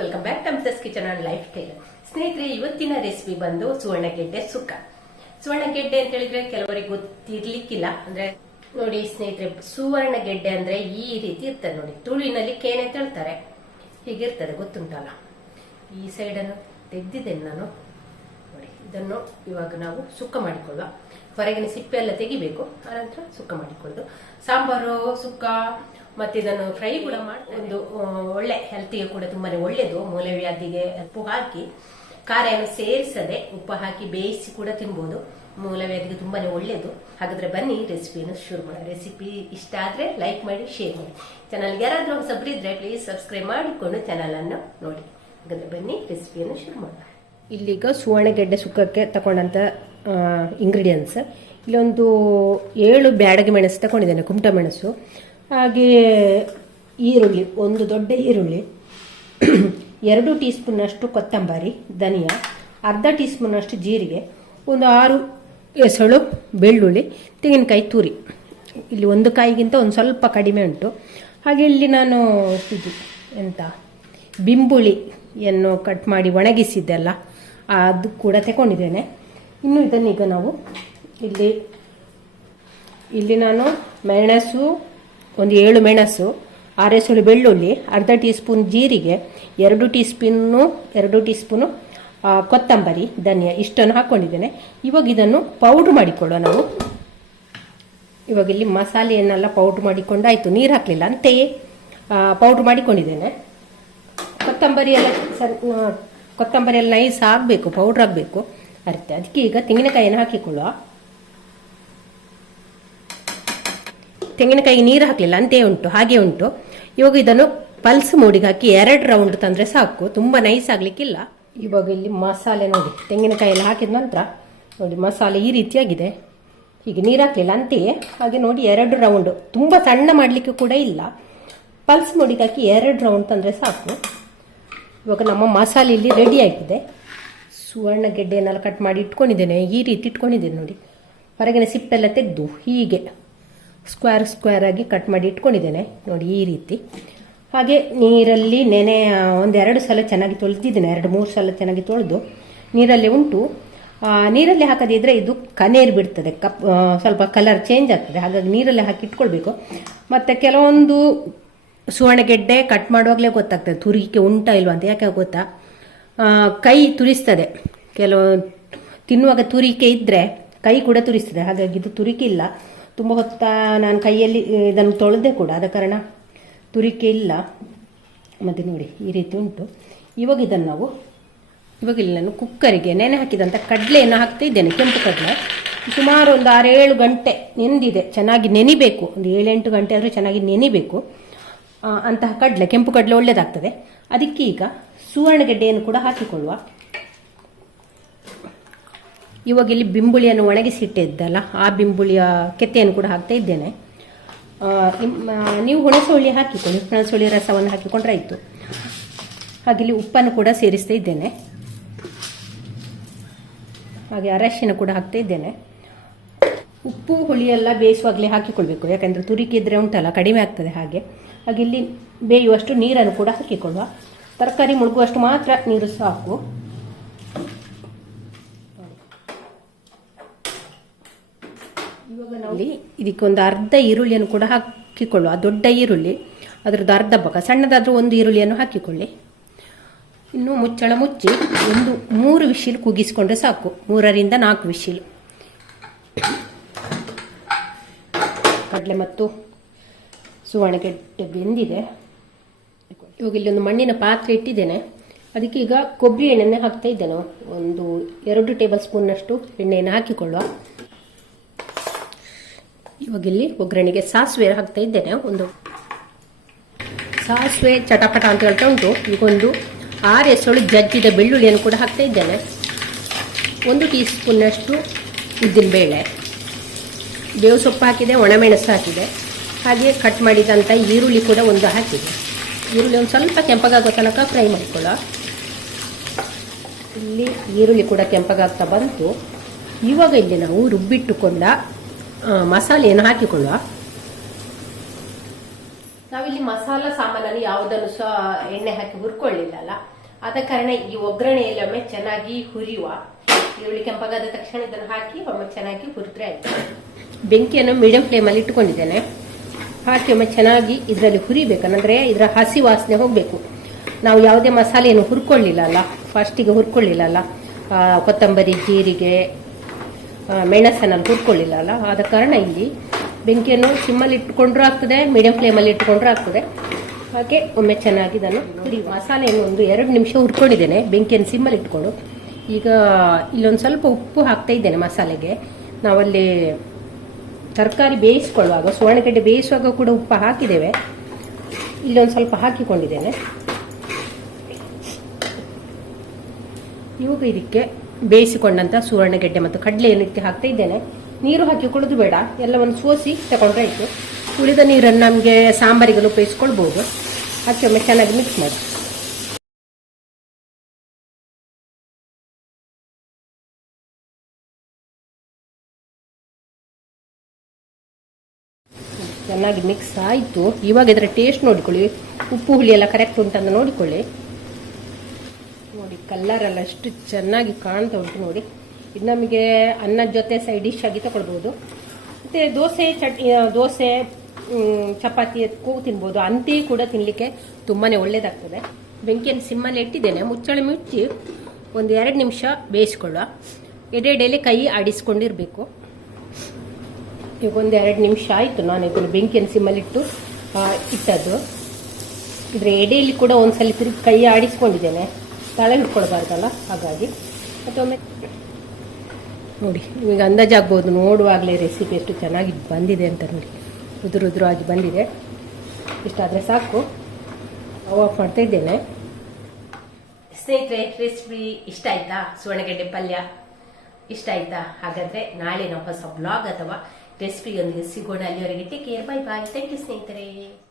Welcome back to Mrs kitchen and lifestyle ಸ್ನೇಹಿತರೆ, ಇವತ್ತಿನ recipe ಬಂದು ಸುವರ್ಣಗೆಡ್ಡೆ ಸುಕ್ಕ. ಸುವರ್ಣಗೆಡ್ಡೆ ಅಂತ ಹೇಳಿದ್ರೆ ಕೆಲವರಿಗೆ ಗೊತ್ತಿರ್ಲಿಕ್ಕಿಲ್ಲ. ಅಂದ್ರೆ ನೋಡಿ ಸ್ನೇಹಿತರೆ, ಸುವರ್ಣಗೆಡ್ಡೆ ಅಂದ್ರೆ ಈ ರೀತಿ ಇರ್ತದೆ ನೋಡಿ. ತುಳುವಿನಲ್ಲಿ ಕೇನೆ ಅಂತ ಹೇಳ್ತಾರೆ. ಹೀಗಿರ್ತದೆ, ಗೊತ್ತುಂಟಲ್ಲ? ಈ ಸೈಡನ್ನು ತೆಗ್ದಿದ್ದೇನೆ ನಾನು. ನೋಡಿ, ಇದನ್ನು ಇವಾಗ ನಾವು ಸುಕ್ಕ ಮಾಡಿಕೊಳ್ಳುವ. ಹೊರಗಿನ ಸಿಪ್ಪೆ ಎಲ್ಲ ತೆಗಿಬೇಕು. ಆನಂತರ ಸುಕ್ಕ ಮಾಡಿಕೊಳ್ಳೋದು ಸಾಂಬಾರು, ಸುಕ್ಕ ಮತ್ತೆ ಇದನ್ನು ಫ್ರೈ ಕೂಡ ಮಾಡಿ ಒಂದು ಒಳ್ಳೆ ಹೆಲ್ತಿಗೆ ಕೂಡ ತುಂಬಾನೇ ಒಳ್ಳೆಯದು ಮೂಲವ್ಯಾಧಿಗೆ ಉಪ್ಪು ಹಾಕಿ ಖಾರವನ್ನು ಸೇರಿಸದೆ ಉಪ್ಪು ಹಾಕಿ ಬೇಯಿಸಿ ಕೂಡ ತಿನ್ಬೋದು. ಮೂಲವ್ಯಾಧಿಗೆ ತುಂಬಾನೇ ಒಳ್ಳೆಯದು ಹಾಗಾದ್ರೆ ಬನ್ನಿ ರೆಸಿಪಿಯನ್ನು ಶುರು ಮಾಡೋಣ. ರೆಸಿಪಿ ಇಷ್ಟ ಆದ್ರೆ ಲೈಕ್ ಮಾಡಿ ಶೇರ್ ಮಾಡಿ. ಚಾನಲ್ಗೆ ಯಾರಾದ್ರೂ ಹೊಸಬ್ರಿದ್ರೆ ಪ್ಲೀಸ್ ಸಬ್ಸ್ಕ್ರೈಬ್ ಮಾಡಿಕೊಂಡು ಚಾನಲ್ ಅನ್ನು ನೋಡಿ. ಹಾಗಾದ್ರೆ ಬನ್ನಿ ರೆಸಿಪಿಯನ್ನು ಶುರು ಮಾಡೋಣ. ಇಲ್ಲಿಗ ಸುವರ್ಣಗೆಡ್ಡೆ ಸುಕ್ಕಕ್ಕೆ ತಗೊಂಡಂತ ಇಂಗ್ರೀಡಿಯೆಂಟ್ಸ್ ಇಲ್ಲೊಂದು ಏಳು ಬ್ಯಾಡಗೆ ಮೆಣಸು ತಗೊಂಡಿದ್ದೇನೆ ಕುಮಟ ಮೆಣಸು. ಹಾಗೆ ಈರುಳ್ಳಿ, ಒಂದು ದೊಡ್ಡ ಈರುಳ್ಳಿ, ಎರಡು ಟೀ ಸ್ಪೂನಷ್ಟು ಕೊತ್ತಂಬರಿ, ಧನಿಯಾ, ಅರ್ಧ ಟೀ ಸ್ಪೂನಷ್ಟು ಜೀರಿಗೆ, ಒಂದು ಆರು ಎಸಳು ಬೆಳ್ಳುಳ್ಳಿ, ತೆಂಗಿನಕಾಯಿ ತುರಿ. ಇಲ್ಲಿ ಒಂದು ಕಾಯಿಗಿಂತ ಒಂದು ಸ್ವಲ್ಪ ಕಡಿಮೆ ಉಂಟು. ಹಾಗೆ ಇಲ್ಲಿ ನಾನು ಇದು ಎಂತ? ಬಿಂಬುಳಿಯನ್ನು ಕಟ್ ಮಾಡಿ ಒಣಗಿಸಿದ್ದೆಲ್ಲ ಅದು ಕೂಡ ತಗೊಂಡಿದ್ದೇನೆ. ಇನ್ನು ಇದನ್ನೀಗ ನಾವು ಇಲ್ಲಿ ಇಲ್ಲಿ ನಾನು ಮೆಣಸು ಒಂದು ಏಳು ಮೆಣಸು ಆರೆಸುಳು ಬೆಳ್ಳುಳ್ಳಿ, ಅರ್ಧ ಟೀ ಸ್ಪೂನ್ ಜೀರಿಗೆ, ಎರಡು ಟೀ ಸ್ಪೂನು ಎರಡು ಟೀ ಸ್ಪೂನು ಕೊತ್ತಂಬರಿ, ಧನಿಯಾ ಇಷ್ಟನ್ನು ಹಾಕ್ಕೊಂಡಿದ್ದೇನೆ ಇವಾಗ ಇದನ್ನು ಪೌಡ್ರ್ ಮಾಡಿಕೊಳ್ಳುವ ನಾವು. ಇವಾಗ ಇಲ್ಲಿ ಮಸಾಲೆಯನ್ನೆಲ್ಲ ಪೌಡ್ರ್ ಮಾಡಿಕೊಂಡಾಯಿತು. ನೀರು ಹಾಕಲಿಲ್ಲ, ಅಂತೆಯೇ ಪೌಡ್ರ್ ಮಾಡಿಕೊಂಡಿದ್ದೇನೆ. ಕೊತ್ತಂಬರಿ ಎಲ್ಲ ಕೊತ್ತಂಬರಿ ಎಲ್ಲ ನೈಸ್ ಆಗಬೇಕು, ಪೌಡ್ರ್ ಆಗಬೇಕು. ಅರ್ಥ, ಅದಕ್ಕೆ ಈಗ ತೆಂಗಿನಕಾಯಿಯನ್ನು ಹಾಕಿಕೊಳ್ಳುವ. ತೆಂಗಿನಕಾಯಿಗೆ ನೀರು ಹಾಕಲಿಲ್ಲ, ಅಂತೆ ಉಂಟು, ಹಾಗೆ ಉಂಟು. ಇವಾಗ ಇದನ್ನು ಪಲ್ಸ್ ಮೂಡಿಗೆ ಹಾಕಿ ಎರಡು ರೌಂಡ್ ತಂದರೆ ಸಾಕು, ತುಂಬ ನೈಸ್ ಆಗಲಿಕ್ಕಿಲ್ಲ. ಇವಾಗ ಇಲ್ಲಿ ಮಸಾಲೆ ನೋಡಿ ತೆಂಗಿನಕಾಯಿ ಎಲ್ಲ ಹಾಕಿದ ನಂತರ ನೋಡಿ, ಮಸಾಲೆ ಈ ರೀತಿಯಾಗಿದೆ. ಹೀಗೆ ನೀರು ಹಾಕಲಿಲ್ಲ, ಅಂತೆಯೇ ಹಾಗೆ ನೋಡಿ, ಎರಡು ರೌಂಡ್ ತುಂಬ ಸಣ್ಣ ಮಾಡಲಿಕ್ಕೆ ಕೂಡ ಇಲ್ಲ. ಪಲ್ಸ್ ಮೂಡಿಗೆ ಹಾಕಿ ಎರಡು ರೌಂಡ್ ತಂದರೆ ಸಾಕು. ಇವಾಗ ನಮ್ಮ ಮಸಾಲೆ ಇಲ್ಲಿ ರೆಡಿ ಆಗಿದೆ. ಸುವರ್ಣ ಗೆಡ್ಡೆಯನ್ನೆಲ್ಲ ಕಟ್ ಮಾಡಿ ಇಟ್ಕೊಂಡಿದ್ದೇನೆ, ಈ ರೀತಿ ಇಟ್ಕೊಂಡಿದ್ದೇನೆ ನೋಡಿ. ಹೊರಗಿನ ಸಿಪ್ಪೆಲ್ಲ ತೆಗೆದು, ಹೀಗೆ. ಸ್ಕ್ವೇರ್ ಸ್ಕ್ವೇರ್ ಆಗಿ ಕಟ್ ಮಾಡಿ ಇಟ್ಕೊಂಡಿದ್ದೇನೆ. ನೋಡಿ ಈ ರೀತಿ. ಹಾಗೆ ನೀರಲ್ಲಿ ನೆನೆ ಒಂದೆರಡು ಸಲ ಚೆನ್ನಾಗಿ ತೊಳೆದಿದ್ದೇನೆ. ಎರಡು, ಮೂರು ಸಲ ಚೆನ್ನಾಗಿ ತೊಳೆದು ನೀರಲ್ಲಿ ಉಂಟು. ನೀರಲ್ಲಿ ಹಾಕದಿದ್ರೆ ಇದು ಕನೇರು ಬಿಡ್ತದೆ. ಕಪ್ ಸ್ವಲ್ಪ ಕಲರ್ ಚೇಂಜ್ ಆಗ್ತದೆ. ಹಾಗಾಗಿ ನೀರಲ್ಲಿ ಹಾಕಿ ಇಟ್ಕೊಳ್ಬೇಕು. ಮತ್ತು ಕೆಲವೊಂದು ಸುವರ್ಣಗೆಡ್ಡೆ ಕಟ್ ಮಾಡುವಾಗಲೇ ಗೊತ್ತಾಗ್ತದೆ. ತುರಿಕೆ ಉಂಟಾ ಇಲ್ವಾ ಅಂತ ಯಾಕೆ ಗೊತ್ತಾ? ಕೈ ತುರಿಸ್ತದೆ. ಕೆಲವು ತಿನ್ನುವಾಗ ತುರಿಕೆ ಇದ್ದರೆ ಕೈ ಕೂಡ ತುರಿಸ್ತದೆ. ಹಾಗಾಗಿ ಇದು ತುರಿಕೆ ಇಲ್ಲ. ತುಂಬ ಹೊತ್ತ ನಾನು ಕೈಯಲ್ಲಿ ಇದನ್ನು ತೊಳೆದೆ ಕೂಡ, ಆದ ಕಾರಣ ತುರಿಕೆ ಇಲ್ಲ. ಮತ್ತು ನೋಡಿ, ಈ ರೀತಿ ಉಂಟು. ಇವಾಗ ಇದನ್ನು ನಾವು, ಇವಾಗ ಇಲ್ಲಿ ನಾನು ಕುಕ್ಕರಿಗೆ ನೆನೆ ಹಾಕಿದಂಥ ಕಡಲೆಯನ್ನು ಹಾಕ್ತಾ ಇದ್ದೇನೆ, ಕೆಂಪು ಕಡಲೆ. ಸುಮಾರು ಒಂದು ಆರೇಳು ಗಂಟೆ ನೆಂದಿದೆ, ಚೆನ್ನಾಗಿ ನೆನಿಬೇಕು. ಒಂದು ಏಳೆಂಟು ಗಂಟೆ ಆದರೂ ಚೆನ್ನಾಗಿ ನೆನಿಬೇಕು. ಅಂತಹ ಕಡಲೆ, ಕೆಂಪು ಕಡಲೆ ಒಳ್ಳೆಯದಾಗ್ತದೆ ಅದಕ್ಕೆ ಈಗ ಸುವರ್ಣಗೆಡ್ಡೆಯನ್ನು ಕೂಡ ಹಾಕಿಕೊಳ್ಳುವ ಇವಾಗ ಇಲ್ಲಿ ಬಿಂಬುಳಿಯನ್ನು ಒಣಗಿಸಿಟ್ಟಿದ್ದಲ್ಲ ಆ ಬಿಂಬುಳಿಯ ಕೆತ್ತೆಯನ್ನು ಕೂಡ ಹಾಕ್ತಾ ಇದ್ದೇನೆ. ನೀವು ಹುಣಸೋಳಿ ಹಾಕಿಕೊಳ್ಳಿ. ಹುಣಸೋಳಿ ರಸವನ್ನು ಹಾಕಿಕೊಂಡ್ರೆ ಆಯಿತು ಹಾಗೆ ಇಲ್ಲಿ ಉಪ್ಪನ್ನು ಕೂಡ ಸೇರಿಸ್ತಾ ಇದ್ದೇನೆ. ಹಾಗೆ ಅರಶಿನ ಕೂಡ ಹಾಕ್ತಾ ಇದ್ದೇನೆ. ಉಪ್ಪು ಹುಳಿಯೆಲ್ಲ ಬೇಯಿಸುವಾಗಲೇ ಹಾಕಿಕೊಳ್ಬೇಕು. ಯಾಕಂದರೆ ಇದ್ದರೆ ಉಂಟಲ್ಲ, ಕಡಿಮೆ ಆಗ್ತದೆ ಹಾಗೆ. ಹಾಗೆ ಇಲ್ಲಿ ಬೇಯುವಷ್ಟು ನೀರನ್ನು ಕೂಡ ಹಾಕಿಕೊಳ್ಳುವ. ತರಕಾರಿ ಮುಳುಗುವಷ್ಟು ಮಾತ್ರ ನೀರು ಸಾಕು. ಇದಕ್ಕೊಂದು ಇದಕ್ಕೆ ಒಂದು ಅರ್ಧ ಈರುಳ್ಳಿಯನ್ನು ಕೂಡ ಹಾಕಿಕೊಳ್ಳುವ ದೊಡ್ಡ ಈರುಳ್ಳಿ, ಅದರದ್ದು ಅರ್ಧ ಭಾಗ, ಸಣ್ಣದಾದರೂ ಒಂದು ಈರುಳ್ಳಿಯನ್ನು ಹಾಕಿಕೊಳ್ಳಿ. ಇನ್ನು ಮುಚ್ಚಳ ಮುಚ್ಚಿ ಒಂದು ಮೂರು ವಿಶಿಲ್ ಕುಗ್ಗಿಸಿಕೊಂಡ್ರೆ ಸಾಕು, ಮೂರರಿಂದ ನಾಲ್ಕು ವಿಶಿಲ್. ಕಡಲೆ ಮತ್ತು ಸುವರ್ಣಗೆಡ್ಡೆ ಬೆಂದಿದೆ. ಇವಾಗ ಇಲ್ಲಿ ಒಂದು ಮಣ್ಣಿನ ಪಾತ್ರೆ ಇಟ್ಟಿದ್ದೇನೆ. ಅದಕ್ಕೆ ಈಗ ಕೊಬ್ಬರಿ ಎಣ್ಣೆನೇ ಹಾಕ್ತಾ ಇದ್ದೇನೆ. ಒಂದು ಎರಡು ಟೇಬಲ್ ಸ್ಪೂನ್ನಷ್ಟು ಎಣ್ಣೆಯನ್ನು ಹಾಕಿಕೊಳ್ಳುವ. ಇವಾಗ ಇಲ್ಲಿ ಒಗ್ಗರಣೆಗೆ ಸಾಸಿವೆ ಹಾಕ್ತಾ ಇದ್ದೇನೆ. ಒಂದು ಸಾಸಿವೆ ಚಟಪಟ ಅಂತ ಹೇಳ್ತಾ ಉಂಟು. ಈಗ ಒಂದು ಆರು ಎಸಳು ಜಜ್ಜಿದ ಬೆಳ್ಳುಳ್ಳಿಯನ್ನು ಕೂಡ ಹಾಕ್ತಾ ಇದ್ದೇನೆ. ಒಂದು ಟೀ ಸ್ಪೂನ್ನಷ್ಟು ಉದ್ದಿನಬೇಳೆ ಬೇವು ಸೊಪ್ಪು ಹಾಕಿದೆ, ಒಣಮೆಣಸು ಹಾಕಿದೆ. ಹಾಗೆ ಕಟ್ ಮಾಡಿದಂಥ ಈರುಳ್ಳಿ ಕೂಡ ಒಂದು ಹಾಕಿದೆ. ಈರುಳ್ಳಿ ಒಂದು ಸ್ವಲ್ಪ ಕೆಂಪಗಾಗೋ ತನಕ ಫ್ರೈ ಮಾಡಿಕೊಳ್ಳ ಇಲ್ಲಿ ಈರುಳ್ಳಿ ಕೂಡ ಕೆಂಪಗಾಗ್ತಾ ಬಂತು. ಇವಾಗ ಇಲ್ಲಿ ನಾವು ರುಬ್ಬಿಟ್ಟುಕೊಂಡ ಮಸಾಲೆಯನ್ನು ಹಾಕಿಕೊಳ್ಳುವ. ನಾವಿಲ್ಲಿ ಮಸಾಲ ಸಾಮಾನನ್ನು ಯಾವುದನ್ನು ಸಹ ಎಣ್ಣೆ ಹಾಕಿ ಹುರ್ಕೊಳ್ಳಿಲ್ಲಲ್ಲ ಆದ ಕಾರಣ ಈ ಒಗ್ಗರಣೆಯಲ್ಲಿ ಒಮ್ಮೆ ಚೆನ್ನಾಗಿ ಹುರಿಯುವ. ಈರುಳ್ಳಿ ಕೆಂಪಗಾದ ತಕ್ಷಣ ಇದನ್ನು ಹಾಕಿ ಒಮ್ಮೆ ಚೆನ್ನಾಗಿ ಹುರಿದ್ರೆ ಆಯ್ತು. ಬೆಂಕಿಯನ್ನು ಮೀಡಿಯಂ ಫ್ಲೇಮಲ್ಲಿ ಇಟ್ಟುಕೊಂಡಿದ್ದೇನೆ. ಹಾಕಿ ಒಮ್ಮೆ ಚೆನ್ನಾಗಿ ಇದರಲ್ಲಿ ಹುರಿಬೇಕಂದ್ರೆ ಇದರ ಹಸಿ ವಾಸನೆ ಹೋಗಬೇಕು. ನಾವು ಯಾವುದೇ ಮಸಾಲೆಯನ್ನು ಹುರ್ಕೊಳ್ಳಿಲ್ಲಲ್ಲ ಫಸ್ಟಿಗೆ ಹುರ್ಕೊಳ್ಳಿಲ್ಲಲ್ಲ ಕೊತ್ತಂಬರಿ, ಜೀರಿಗೆ ಆ, ಮೆಣಸನ್ನಲ್ಲಿ ಹುರ್ಕೊಳ್ಳಿಲ್ಲ ಅಲ್ಲ? ಆದ ಕಾರಣ ಇಲ್ಲಿ ಬೆಂಕಿಯನ್ನು ಸಿಮ್ಮಲ್ಲಿ ಇಟ್ಕೊಂಡ್ರೂ ಆಗ್ತದೆ ಮೀಡಿಯಂ ಫ್ಲೇಮಲ್ಲಿ ಇಟ್ಕೊಂಡ್ರೂ ಆಗ್ತದೆ. ಹಾಗೆ ಒಮ್ಮೆ ಚೆನ್ನಾಗಿ ನಾನು ಹುರಿ ಮಸಾಲೆಯನ್ನು ಒಂದು ಎರಡು ನಿಮಿಷ ಹುರ್ಕೊಂಡಿದ್ದೇನೆ ಬೆಂಕಿಯನ್ನು ಸಿಮ್ಮಲ್ಲಿ ಇಟ್ಕೊಂಡು ಈಗ ಇಲ್ಲೊಂದು ಸ್ವಲ್ಪ ಉಪ್ಪು ಹಾಕ್ತಾ ಇದ್ದೇನೆ ಮಸಾಲೆಗೆ. ನಾವಲ್ಲಿ ತರಕಾರಿ ಬೇಯಿಸ್ಕೊಳ್ಳುವಾಗ ಸುವರ್ಣಗಡ್ಡೆ ಬೇಯಿಸುವಾಗ ಕೂಡ ಉಪ್ಪು ಹಾಕಿದ್ದೇವೆ. ಇಲ್ಲೊಂದು ಸ್ವಲ್ಪ ಹಾಕಿಕೊಂಡಿದ್ದೇನೆ. ಇವಾಗ ಇದಕ್ಕೆ ಬೇಯಿಸಿಕೊಂಡಂತ ಸುವರ್ಣಗೆಡ್ಡೆ ಮತ್ತು ಕಡಲೆ ಏನಕ್ಕೆ ಹಾಕ್ತಾ ಇದ್ದೇನೆ. ನೀರು ಹಾಕಿ ಕುಡಿದು ಬೇಡ, ಎಲ್ಲವನ್ನು ಸೋಸಿ ತಗೊಂಡ್ರೆ ಇತ್ತು ಉಳಿದ ನೀರನ್ನು ನಮಗೆ ಸಾಂಬಾರಿಗೆಲ್ಲ ಉಪಯೋಗಿಸ್ಕೊಳ್ಬಹುದು ಒಮ್ಮೆ ಚೆನ್ನಾಗಿ ಮಿಕ್ಸ್ ಮಾಡಿ. ಚೆನ್ನಾಗಿ ಮಿಕ್ಸ್ ಆಯಿತು. ಇವಾಗ ಇದರ ಟೇಸ್ಟ್ ನೋಡಿಕೊಳ್ಳಿ. ಉಪ್ಪು ಹುಳಿ ಎಲ್ಲ ಕರೆಕ್ಟ್ ಉಂಟಂತ ನೋಡಿಕೊಳ್ಳಿ. ನೋಡಿ ಕಲರ್ ಎಲ್ಲ ಎಷ್ಟು ಚೆನ್ನಾಗಿ ಕಾಣ್ತಾ ಉಂಟು ನೋಡಿ. ಇದು ನಮಗೆ ಅನ್ನದ ಜೊತೆ ಸೈಡ್ ಡಿಶ್ ಆಗಿ ತಗೊಳ್ಬೋದು ಮತ್ತು ದೋಸೆ, ಚಟ್ ದೋಸೆ ಚಪಾತಿ ಎತ್ಕೋ ತಿನ್ಬೋದು. ಅಂತಿ ಕೂಡ ತಿನ್ನಲಿಕ್ಕೆ ತುಂಬಾ ಒಳ್ಳೆಯದಾಗ್ತದೆ ಬೆಂಕಿಯನ್ನು ಸಿಮ್ಮಲ್ಲಿ ಇಟ್ಟಿದ್ದೇನೆ ಮುಚ್ಚಳೆ ಮುಚ್ಚಿ ಒಂದು ಎರಡು ನಿಮಿಷ ಬೇಯಿಸ್ಕೊಳ್ಳುವ. ಎಡೆಡೆಯಲ್ಲಿ ಕೈ ಆಡಿಸ್ಕೊಂಡಿರಬೇಕು. ಈಗ ಒಂದು ಎರಡು ನಿಮಿಷ ಆಯಿತು ನಾನು ಇದನ್ನು ಬೆಂಕಿಯನ್ನು ಸಿಮ್ಮಲ್ಲಿಟ್ಟು ಇಟ್ಟದ್ದು. ಇದ್ರೆ ಎಡೆಯಲ್ಲಿ ಕೂಡ ಒಂದ್ಸಲ ತಿರುಗಿ ಕೈ ಆಡಿಸ್ಕೊಂಡಿದ್ದೇನೆ. ತಳ ಹಿಡ್ಕೊಳ್ಬಾರ್ದಲ್ಲ ಹಾಗಾಗಿ. ಮತ್ತೊಮ್ಮೆ ನೋಡಿ ನಿಮಗೆ ಅಂದಾಜಾಗ್ಬೋದು ನೋಡುವಾಗಲೇ ರೆಸಿಪಿ ಎಷ್ಟು ಚೆನ್ನಾಗಿ ಬಂದಿದೆ ಅಂತ ನೋಡಿ. ಉದುರು ಆಗಿ ಬಂದಿದೆ. ಇಷ್ಟಾದರೆ ಸಾಕು. ಆಫ್ ಮಾಡ್ತಾ ಇದ್ದೇನೆ. ಸ್ನೇಹಿತರೆ ರೆಸಿಪಿ ಇಷ್ಟ ಆಯ್ತಾ? ಸುವರ್ಣಗಡ್ಡೆ ಪಲ್ಯ ಇಷ್ಟ ಆಯ್ತಾ? ಹಾಗಾದ್ರೆ ನಾಳೆ ನಾವು ಹೊಸ ಬ್ಲಾಗ್ ಅಥವಾ ರೆಸಿಪಿಯೊಂದಿಗೆ ಸಿಗೋಣ. ಅಲ್ಲಿವರೆಗೆ take care bye bye thank you ಸ್ನೇಹಿತರೆ.